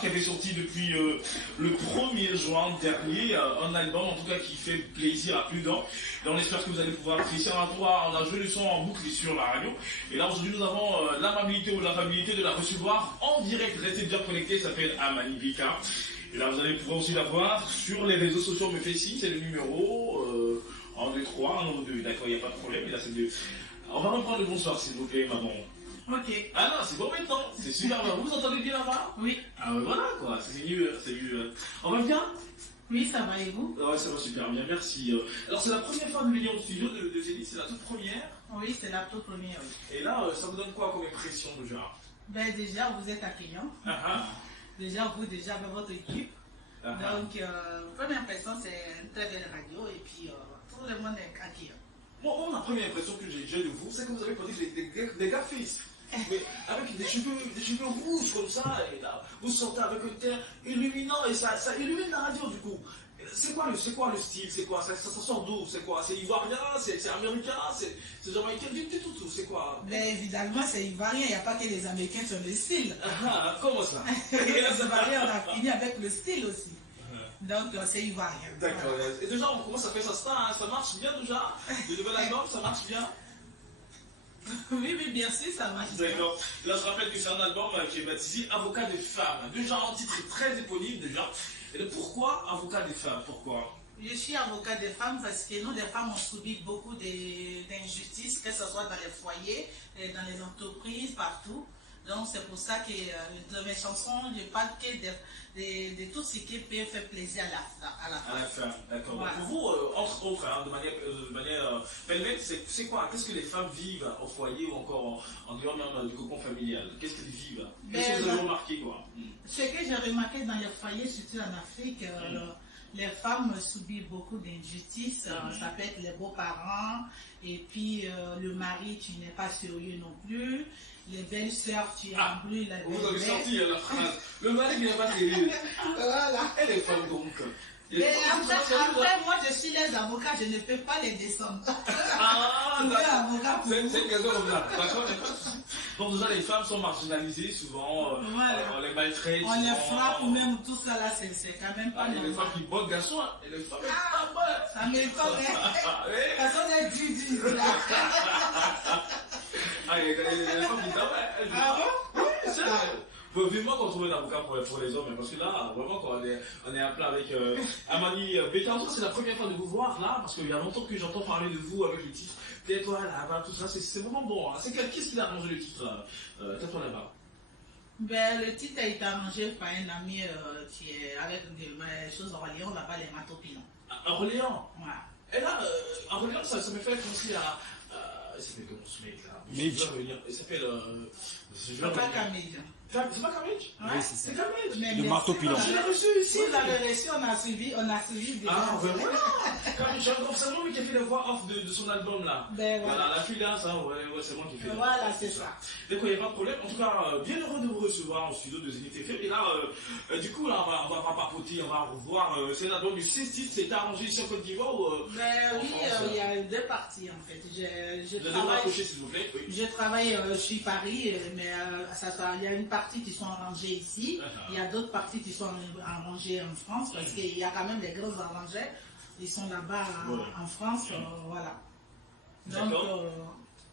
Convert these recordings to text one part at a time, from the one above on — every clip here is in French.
qui avait sorti depuis le 1er juin dernier, un album en tout cas qui fait plaisir à plus d'un. Et on espère que vous allez pouvoir apprécier. On a joué le son en boucle sur la radio. Et là aujourd'hui nous avons l'amabilité ou l'affabilité de la recevoir en direct. Restez bien connectés, ça s'appelle Amani Vika. Et là vous allez pouvoir aussi la voir sur les réseaux sociaux, me fait signe, c'est le numéro 1, 2, 3, 1, 2, d'accord, il n'y a pas de problème. Et là c'est 2. On va reprendre le bonsoir s'il vous plaît, maman. Ok. Ah non, c'est bon maintenant, c'est super bien. Vous vous entendez bien là-bas? Oui. Ah voilà quoi, c'est mieux, c'est mieux. On va bien? Oui, ça va et vous? Ouais, ça va super bien, merci. Alors c'est la première fois de venir au studio de Zénith, c'est la toute première. Oui, c'est la toute première, oui. Et là, ça vous donne quoi comme impression déjà? Ben déjà, vous êtes accueillant. Déjà, vous, déjà, avec votre équipe. Donc, première impression, c'est une très belle radio et puis tout le monde est accueillant. Bon, la première impression que j'ai de vous, c'est que vous avez porté des graphistes. Mais avec des cheveux rouges comme ça, et là, vous sortez avec un teint illuminant et ça illumine la radio du coup. C'est quoi le style? C'est quoi? Ça sort d'où? C'est quoi? C'est ivoirien? C'est américain? C'est jamaïcain? Du tout, c'est quoi? Mais évidemment, c'est ivoirien, il n'y a pas que les Américains sur le style. Comment ça? Les Ivoiriens, on a fini avec le style aussi. Donc, c'est ivoirien. D'accord. Et déjà, comment ça fait? Ça marche bien déjà? Le nouvel album, ça marche bien? Oui, bien sûr, ça marche bien. D'accord. Là, je rappelle que c'est un album qui est baptisé Avocat des femmes. Déjà, un titre très éponyme déjà. Et pourquoi Avocat des femmes? Pourquoi? Je suis avocat des femmes parce que nous, les femmes, on subit beaucoup d'injustices, que ce soit dans les foyers, dans les entreprises, partout. Donc, c'est pour ça que dans mes chansons, je parle que de tout ce qui peut faire plaisir à la femme. À la femme, d'accord. Voilà. Pour vous, entre autres, hein, de manière pêle-mêle, c'est quoi? Qu'est-ce que les femmes vivent au foyer ou encore en dehors même du cocon familial? Qu'est-ce qu'elles vivent? Qu'est-ce que vous avez remarqué, quoi? Ce que j'ai remarqué dans les foyers, surtout en Afrique, les femmes subissent beaucoup d'injustices. Ça peut être les beaux-parents, et puis le mari, tu n'es pas sérieux non plus. Les belles-sœurs, tu embrouilles la belle-mère. Vous avez sorti la phrase. Le mari qui n'est pas sérieux. Voilà. Et les femmes donc? Mais après, moi, je suis les avocats, je ne peux pas les descendre. Ah, d'accord. C'est une question comme ça. D'accord. Donc déjà, les femmes sont marginalisées souvent. On les maltraite. On les frappe ou même tout ça là, c'est quand même pas normal. Les femmes qui bottent garçons et les femmes ça m'étonne. Personne n'est du là. Les femmes qui travaillent. Ah bon? Oui, c'est vrai. Faut vivement qu'on trouve un avocat pour les hommes, parce que là, vraiment, quand on est à plat avec Amani Vika, c'est la première fois de vous voir là, parce qu'il y a longtemps que j'entends parler de vous avec le titre Tais-toi là-bas, tout ça, c'est vraiment bon. Hein. Qu'est-ce qui a arrangé le titre Tais-toi là-bas? Ben, le titre a été arrangé par un ami qui est avec des choses à Orléans, là-bas, les Matopilons. À Orléans? Ouais. Et là, à Orléans, ça me fait penser à. Il s'appelle comment ce mec là? Il s'appelle. C'est pas Camille. C'est pas Camille? Oui, c'est Camille. Le marteau pilon. Je l'ai reçu ici. Vous l'avez reçu, on a suivi. Ah, ben voilà. Camille, c'est moi qui ai fait la voix off de son album là. Ben voilà. La fille là, ça, ouais, c'est moi qui ai fait. Voilà, c'est ça. D'accord, il n'y a pas de problème. En tout cas, bien heureux de vous recevoir au studio de Zénith FM. Et là, du coup, là, on va papoter, on va revoir. C'est l'album du 6 c'est arrangé ici en Côte d'Ivoire ou Ben oui, il y a deux parties en fait. Je travaille sur Paris, mais il y a une partie qui sont arrangées ici, il y a d'autres parties qui sont arrangées en France, parce qu'il y a quand même des gros arrangeurs, ils sont là-bas en France, voilà.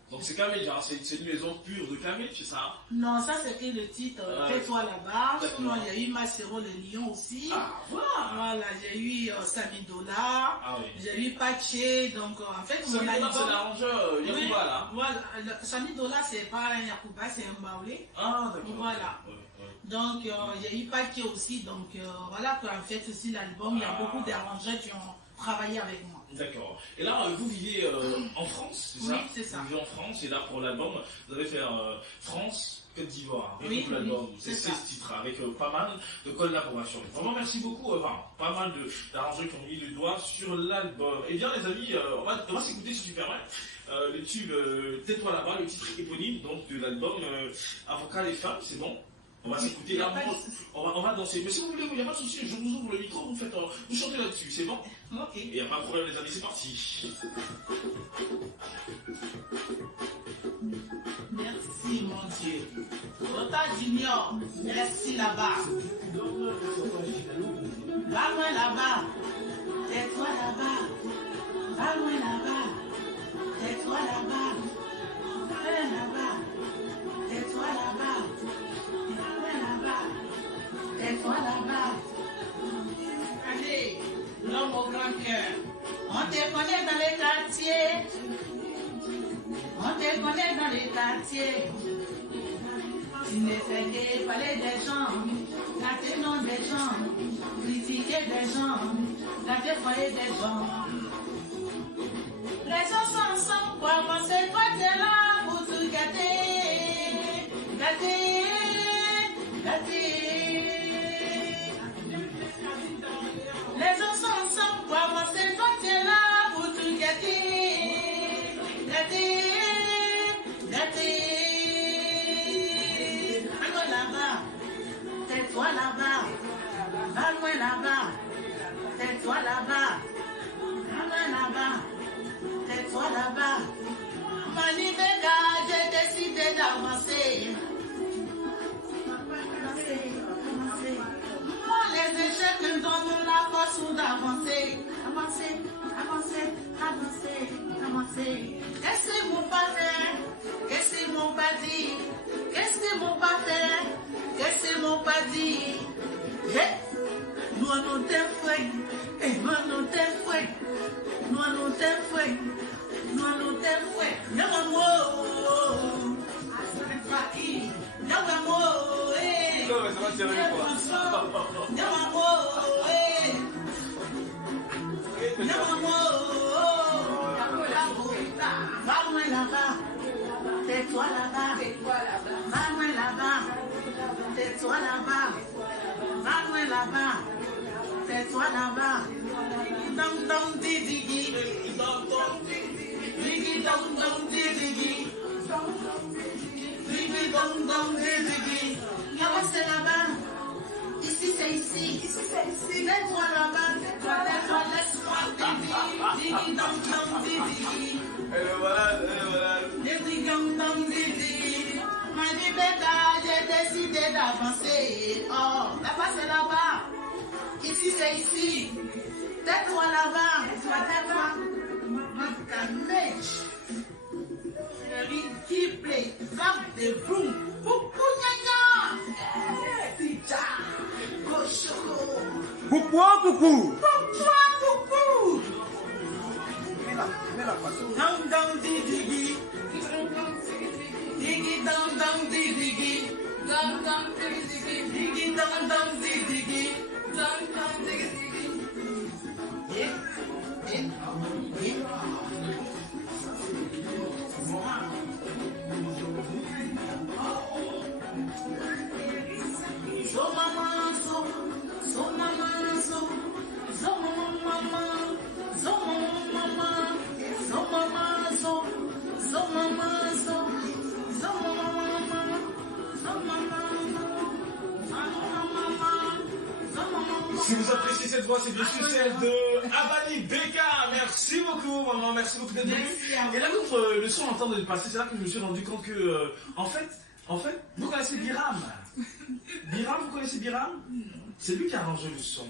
Donc c'est Camille, hein, c'est une maison pure de Camille, c'est ça? Non, ça c'était le titre, Tais-toi là-bas. Sinon il y a eu Macero le Lion aussi. Ah, voilà. Voilà, j'ai eu Samidola, j'ai eu Paché, donc en fait mon album... c'est l'arrangeur Yakuba là. Voilà, Samidola c'est pas un Yakuba, c'est un Baoulé. Ah d'accord. Voilà. Donc il y a eu Paché aussi, donc voilà qu'en fait aussi l'album, il y a beaucoup d'arrangeurs qui ont travaillé avec moi. D'accord. Et là, vous vivez en France, c'est ça? Oui, c'est ça. Vous vivez en France, et là, pour l'album, vous allez faire France, Côte d'Ivoire. Oui, pour l'album, c'est c'est 16 titres, avec pas mal de collaborations. Vraiment, merci beaucoup. Pas mal d'arrangeurs qui ont mis le doigt sur l'album. Et bien, les amis, on va s'écouter, si tu permets, le tube Tais-toi là-bas, le titre éponyme donc, de l'album Avocat les femmes, c'est bon? On va s'écouter là, on va danser. Mais si vous voulez, il n'y a pas de souci, je vous ouvre le micro, vous chantez là-dessus, c'est bon? Ok. Il n'y a pas de problème, les amis, c'est parti. Merci, mon Dieu. Rota Junior, merci là-bas. Va loin là-bas. Tais-toi là-bas. Va loin là-bas. Tais-toi là-bas. Va loin là-bas. Tais-toi là-bas. Va loin là-bas. Tais-toi là-bas. Allez, l'homme au grand cœur. On te connaît dans les quartiers. On te connaît dans les quartiers. Tu ne fais que parler des gens, gâter le nom des gens, critiquer des gens, gâter le foyer des gens. Les gens sont ensemble pour avancer, toi tu es là pour tout gâter, gâter, gâter. Les gens sont ensemble pour avancer, toi tu es là pour tout gâter, gâter, gâter. Tais-toi là-bas, va loin là-bas, tais-toi là-bas, va loin là-bas, tais-toi là-bas. Manibeka, j'ai décidé d'avancer. Moi, les échecs me donnent la force d'avancer. Avancer, avancer, avancer, avancer. Qu'est-ce qu'ils m'ont pas fait? Qu'est-ce qu'ils m'ont pas dit? Qu'est-ce qu'ils m'ont pas fait? Qu'est-ce qu'ils m'ont pas dit? Nous nous t'enfouillons, et nous nous t'enfouillons, nous nous t'enfouillons, nous nous t'enfouillons. Nous va loin là-bas, tais-toi là-bas, va loin là-bas, tais-toi là-bas, va loin là-bas, tais-toi là-bas. Dum dum di digi, digi dum dum di digi, digi dum dum di digi. Là-bas c'est là-bas, ici c'est ici, tais-toi là-bas, tais-toi, laisse-moi digi, digi dum dum di digi. Et voilà. Digi dum dum di digi. Manibeka, j'ai décidé d'avancer. Oh, là-bas c'est là-bas. Ici c'est ici. Tais-toi là-bas. Tais-toi. Makamech. Ridible. Grave de vroom. Coucou, gna Tita. Cochon. Coucou. Coucou. Dum dum di digi. Digi dum dum di digi. Dum dum di digi. Digi dum dum di digi. Dum dum di digi. So mama so mama so mama so mama so mama so mama so Si vous appréciez cette voix, c'est bien sûr celle de Abani Beka. Merci beaucoup, maman. Merci beaucoup d'être venue. Et là, le son entend de passer. C'est là que je me suis rendu compte que, en fait, vous connaissez Biram. Biram, vous connaissez Biram? C'est lui qui a arrangé le son.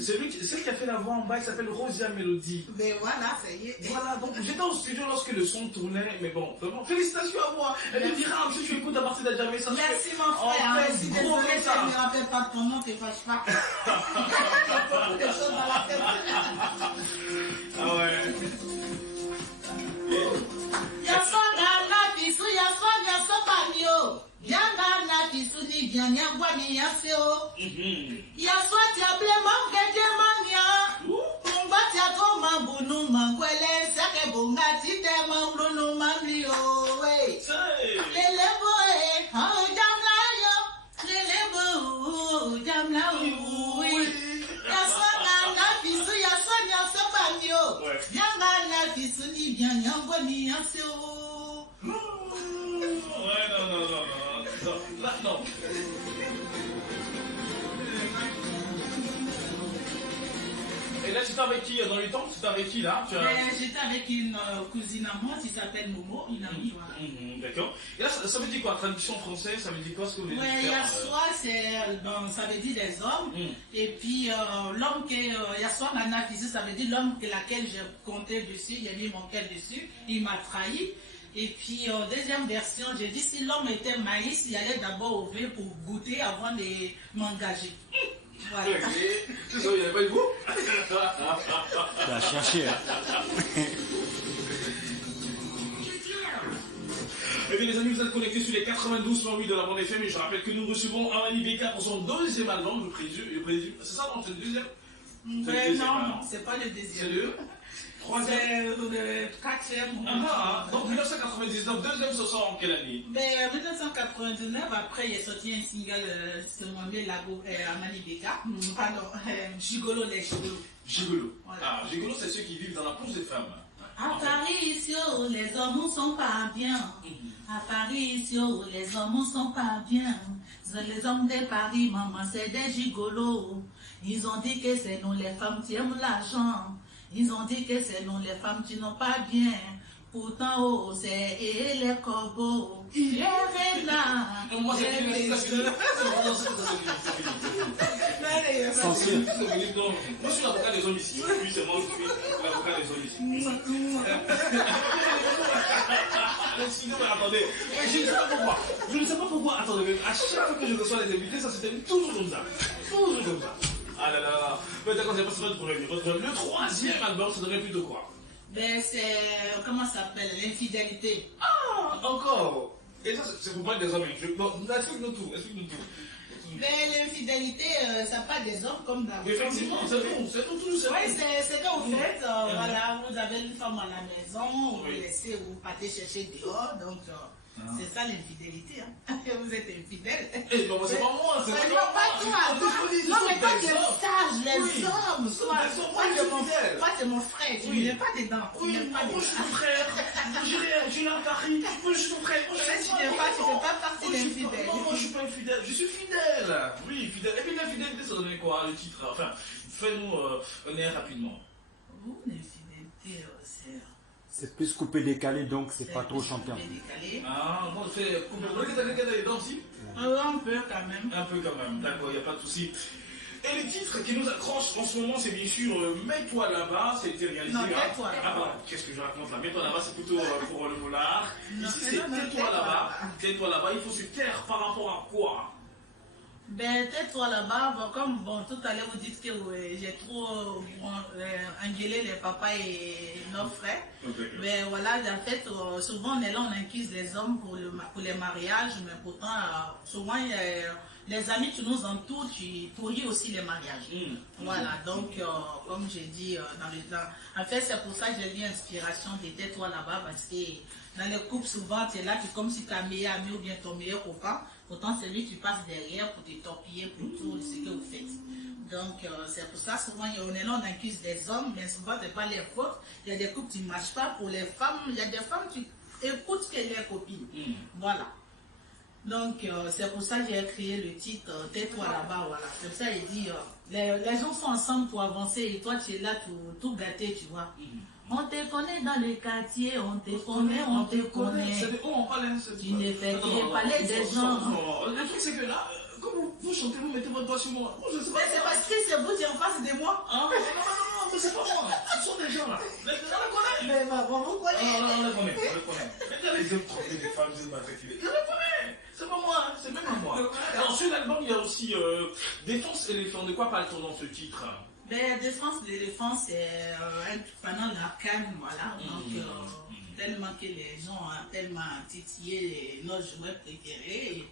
C'est lui qui a fait la voix en bas, il s'appelle Rosia Melody. Mais voilà, ça y est. Voilà, donc j'étais au studio lorsque le son tournait, mais bon, vraiment, félicitations à moi. Elle me dira, si tu écoutes à partir de jamais, ça se Merci fait. mon frère, merci, Gros désolé, je message. ne me rappelle pas de ton nom, ne te fâche pas. J'ai beaucoup de choses dans la tête. Ah ouais. Yasonga na bisu, yasonga yo. Yanga na bisu ni bianya gwani yaseo. Yaswati able mangede mania. Mbati ato mambunu mangwele sake bunga tite mambunu mambio we. Lelebo ha jamla yo. Lelebo jamla we. Yasonga na bisu, yasonga sobanyo. Yanga na bisu ni bianya gwani yaseo. Ouais, non. Là, non. Et Et là, tu étais avec qui dans les temps? Tu étais avec qui là? J'étais avec une cousine à moi qui s'appelle Momo, une amie, voilà. D'accord. Et là, ça veut dire quoi? Traduction française, ça veut dire quoi ce que vous voulez dire? Oui, Yassoa, ça veut dire des hommes. Et puis, l'homme que Yassoa Nana ici, ça veut dire l'homme laquelle j'ai compté dessus, j'ai mis mon cœur dessus, il m'a trahi. Et puis, deuxième version, j'ai dit si l'homme était maïs, il allait d'abord ouvrir pour goûter avant de m'engager. Voilà. C'est ça, il n'y avait pas eu vous? Tu as cherché, hein. Eh bien les amis, vous êtes connectés sur les 92.8 de la bande FM et je rappelle que nous recevons Amani Beka pour son deuxième album, je présume. C'est ça, non? C'est le deuxième? Non, c'est pas le deuxième. C'est le troisième? Le quatrième. Donc 1999, deuxième, ce sort en quelle année? Mais en 1999, après, il est sorti un single, c'est nommé Amani Beka. Pardon, Gigolo, les Gigolo. Gigolo. Voilà. Ah, Gigolo, c'est ceux qui vivent dans la course des femmes. À Paris, ici, les hommes ne sont pas bien. À Paris, ici, les hommes ne sont pas bien. Les hommes de Paris, maman, c'est des gigolos. Ils ont dit que c'est nous les femmes qui aiment l'argent. Ils ont dit que c'est nous les femmes qui n'ont pas bien. Pourtant, c'est les corbeaux. Les reines. Moi, c'est fini. Moi, je suis l'avocat des hommes ici. Oui, c'est moi, je suis l'avocat des hommes ici. Sinon, attendez. Je ne sais pas pourquoi. Je ne sais pas pourquoi. Attendez, à chaque fois que je reçois les invités, ça se termine toujours comme ça. Toujours comme ça. Ah là là. Mais d'accord, c'est pas votre problème. Le troisième album, ça donnerait plutôt quoi? Ben, c'est. Comment ça s'appelle? L'infidélité. Ah, encore. Et ça, c'est pour parler des hommes. Explique-nous tout. Mais l'infidélité, ça parle des hommes comme d'avant. Effectivement, c'est tout. Oui, c'est qu'en fait, voilà, vous avez une femme à la maison, vous laissez, vous partez chercher dehors, donc c'est ça l'infidélité. Hein. Vous êtes infidèle. Eh ben, c'est pas moi, c'est pas toi. Non, mais toi, tu es sage, les hommes. Moi, c'est mon frère, tu n'es pas dedans. Oui, moi, je suis ton frère. J'ai un Paris. Moi, je suis ton frère. Tu ne fais pas partie d'infidèle. Non, moi, je suis pas infidèle. Je suis fidèle. Oui, fidèle. Et puis, l'infidélité, ça donnait quoi, le titre? Enfin, fais-nous un air rapidement. L'infidélité, c'est plus coupé-décalé, donc c'est pas trop chantant. Ah, bon, c'est coupé-décalé aussi? Un peu quand même. Un peu quand même, d'accord, il n'y a pas de souci. Et les titres qui nous accrochent en ce moment, c'est bien sûr Mets-toi là-bas, ça a été réalisé. Non, Tais-toi là-bas. Ah bah, qu'est-ce que je raconte là? Mets-toi là-bas, c'est plutôt pour le molar. Ici, c'est Tais-toi là-bas. Tais-toi là-bas, il faut se taire par rapport à quoi? Ben, tais-toi là-bas, comme bon, tout à l'heure vous dites que j'ai trop engueulé les papas et nos frères. Okay. Ben voilà, en fait, souvent on est là, on accuse les hommes pour les mariages, mais pourtant, souvent, les amis qui nous entourent, tu pourris aussi les mariages. Voilà, donc, comme j'ai dit dans le temps, en fait, c'est pour ça que j'ai eu l'inspiration de tais-toi là-bas, parce que dans les couples, souvent, tu es là, comme si ta meilleure amie ou bien ton meilleur copain. Pourtant, c'est lui qui passe derrière pour te torpiller pour tout ce que vous faites. Donc, c'est pour ça, souvent, on est là, on accuse les hommes, mais souvent, ce n'est pas les fautes. Il y a des couples qui ne marchent pas. Pour les femmes, il y a des femmes qui écoutent ce que les copines. Voilà. Donc, c'est pour ça que j'ai créé le titre Tais-toi là-bas. Voilà. C'est pour ça qu'il dit les gens sont ensemble pour avancer et toi, tu es là tout gâté, tu vois. On te connaît dans le quartier, on te connaît. C'est de où on parle? Tu ne fais que parler des gens. Le truc, c'est que là, comme vous chantez, vous mettez votre doigt sur moi. Moi, je sais pas. Mais c'est parce que c'est vous qui en face de moi. Non, mais c'est pas moi. Ce sont des gens là. On les connaît. Mais vous connaissez. Non, on les connaît. Mais quand les hommes trompent des femmes, je les connais. C'est pas moi, c'est même pas moi. Alors, sur l'album, il y a aussi Défense éléphant. De quoi parle-t-on dans ce titre? Ben, Défense d'éléphant, c'est pendant l'arcane, voilà. Donc, tellement que les gens ont tellement titillé nos joueurs préférés.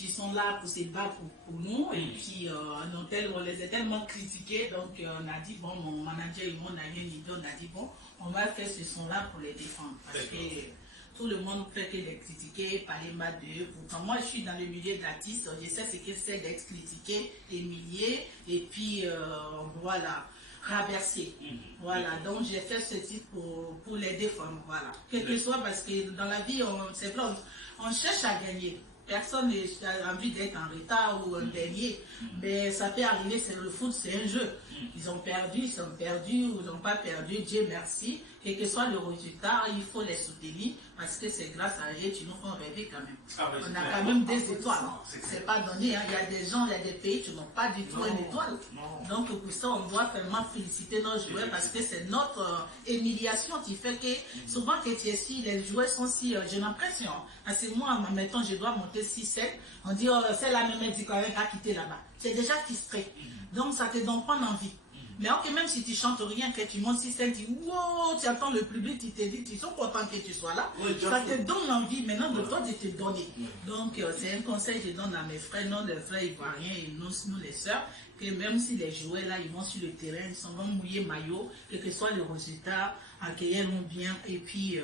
Ils sont là pour se battre pour nous. Et puis, on les a tellement critiqués. Donc, on a dit, bon, mon manager et mon ami Nido, on a dit, bon, on va faire ce son-là pour les défendre. Parce que tout le monde fait que les critiquer, parler mal d'eux. Pourtant, moi, je suis dans le milieu d'artistes. Je sais ce que c'est d'être critiqué, humilié. Et puis, voilà, raversé. Voilà, donc j'ai fait ce titre pour les défendre. Voilà. Quel que soit, parce que dans la vie, c'est vrai, on cherche à gagner. Personne n'a envie d'être en retard ou en dernier, mais ça peut arriver, c'est le foot, c'est un jeu. Ils ont perdu, ils sont perdus, ou ils n'ont pas perdu, Dieu merci. Quel que soit le résultat, il faut les soutenir parce que c'est grâce à eux qu'ils nous font rêver quand même. On a quand même des étoiles. C'est pas donné. Hein. Il y a des gens, il y a des pays qui n'ont pas du tout une étoile. Donc pour ça, on doit vraiment féliciter nos joueurs parce que c'est notre humiliation qui fait que souvent que tu es ici, les joueurs sont si, j'ai l'impression. Parce que moi, maintenant, je dois monter 6-7. On dit, oh, c'est la même, elle dit quand même à quitter là-bas. C'est déjà frustré. Donc ça te donne pas envie. Mais ok, même si tu chantes rien, que tu montes 6-7, tu dis, wow, tu attends le public, tu te dis, ils sont contents que tu sois là. Ça te donne envie maintenant de toi de te donner. Donc c'est un conseil que je donne à mes frères, non les frères ivoiriens et nous les sœurs, que même si les joueurs là, ils vont sur le terrain, ils sont mouillés maillot, quel que soit le résultat, accueillez-nous bien, et puis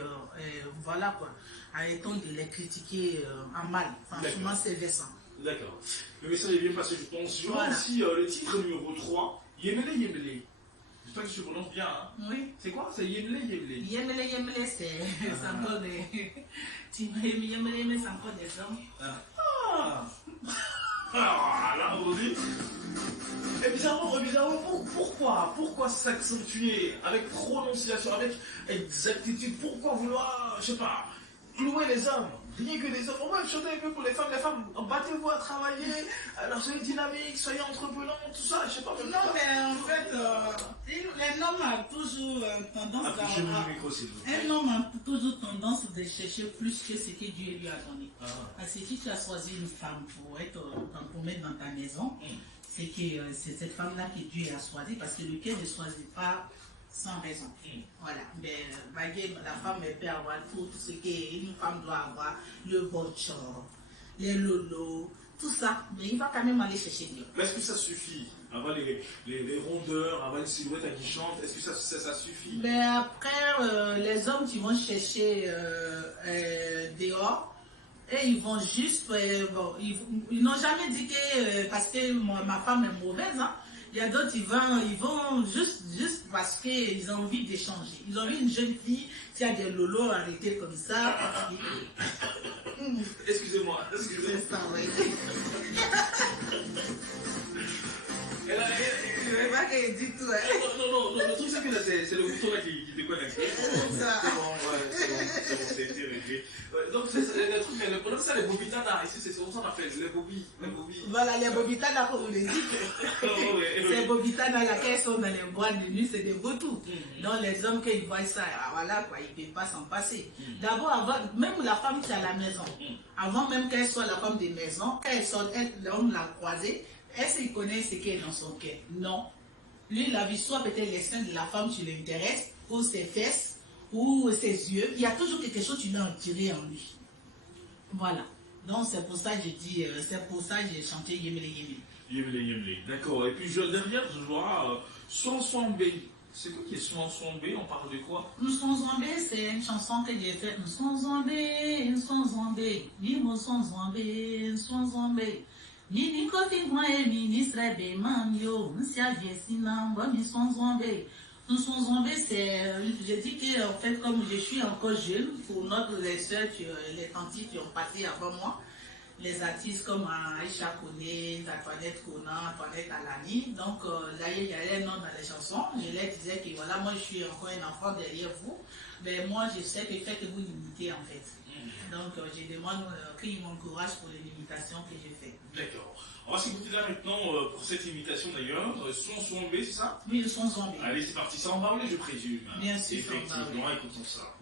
voilà quoi. Arrêtons de les critiquer en mal. Franchement, c'est vexant. D'accord. Le message est bien passé, je pense. Je vois aussi le titre numéro 3, Yemele Yemele. J'espère que je prononce bien. Hein. Oui. C'est quoi? C'est Yemele Yemele. Yemele Yemele, c'est encore des... Yemele Yemele, c'est encore des hommes. Ah, là, on dit. Et bizarrement, pourquoi s'accentuer avec prononciation, avec exactitude? Pourquoi vouloir, je sais pas, clouer les hommes? Rien que les hommes, on va chanter un peu pour les femmes, battez-vous à travailler, alors soyez dynamiques, soyez entreprenants, tout ça, je sais pas. Non, mais en fait, les hommes ont toujours tendance un homme a toujours tendance à chercher plus que ce que Dieu lui a donné. Parce que si tu as choisi une femme pour mettre dans ta maison, c'est que c'est cette femme-là que Dieu a choisie, parce que le cœur ne choisit pas sans raison. Voilà. Mais la femme peut avoir tout ce qu'une femme doit avoir, le voiture, les lolos, tout ça. Mais il va quand même aller chercher Dieu. Mais est-ce que ça suffit? Avoir les rondeurs, avoir une silhouette qui chante, est-ce que ça suffit? Mais après, les hommes qui vont chercher dehors, et ils vont juste, ils n'ont jamais dit que, parce que ma femme est mauvaise, hein. Il y a d'autres, ils vont juste parce qu'ils ont envie d'échanger. Ils ont vu une jeune fille qui a des lolos arrêtés comme ça. Excusez-moi. C'est ça, oui. C'est pas qu'elle dit tout, hein. Non, le truc c'est que c'est le bouton là qui déconnecte. C'est ça. C'est bon, c'est été réglé. Donc le problème c'est les bobitanas, ici c'est ça qu'on appelle, les bobis. Voilà, les bobitanas comme on les dit. Ces bobitanas là, quand elles sont dans les boîtes de nuit, c'est des vautours. Donc les hommes, quand ils voient ça, voilà quoi, ils ne peuvent pas s'en passer. D'abord, même la femme qui est à la maison, avant même qu'elle soit la femme de maison, quand elle sort, l'homme l'a croisée, est-ce qu'il connaît ce qui est dans son cœur? Non. Lui, il a vu soit peut-être les seins de la femme qui l'intéresse, ou ses fesses, ou ses yeux. Il y a toujours quelque chose qui l'a attiré en lui. Voilà. Donc c'est pour ça que j'ai dit, c'est pour ça que j'ai chanté Yemele Yemele. Yemele. D'accord. Et puis derrière, je vois Swanswambe. C'est quoi qui est Swanswambe? On parle de quoi? Swanswambe, c'est une chanson que j'ai faite. Swanswambe. Mini kofi moi et ministre be mamio, m'sia jesina, moi mi son zombie. Nous sommes zombies, c'est, je dis que en fait comme je suis encore jeune, pour notre les sœurs, les tantis qui ont passé avant moi, les artistes comme Aïcha Kone, Antoinette Kona, Antoinette Alani, donc d'ailleurs il y a un nom dans les chansons, je leur disais que voilà, moi je suis encore un enfant derrière vous, mais moi je sais que fait que vous l'imitez en fait. Donc je demande qu'ils m'encouragent pour l'imitation que j'ai faite. D'accord. On va s'écouter là maintenant pour cette imitation d'ailleurs. Swanswambe, c'est ça? Oui, le son zombie. Allez, c'est parti, ça en parler, je présume. Bien sûr. Effectivement, écoutons ça.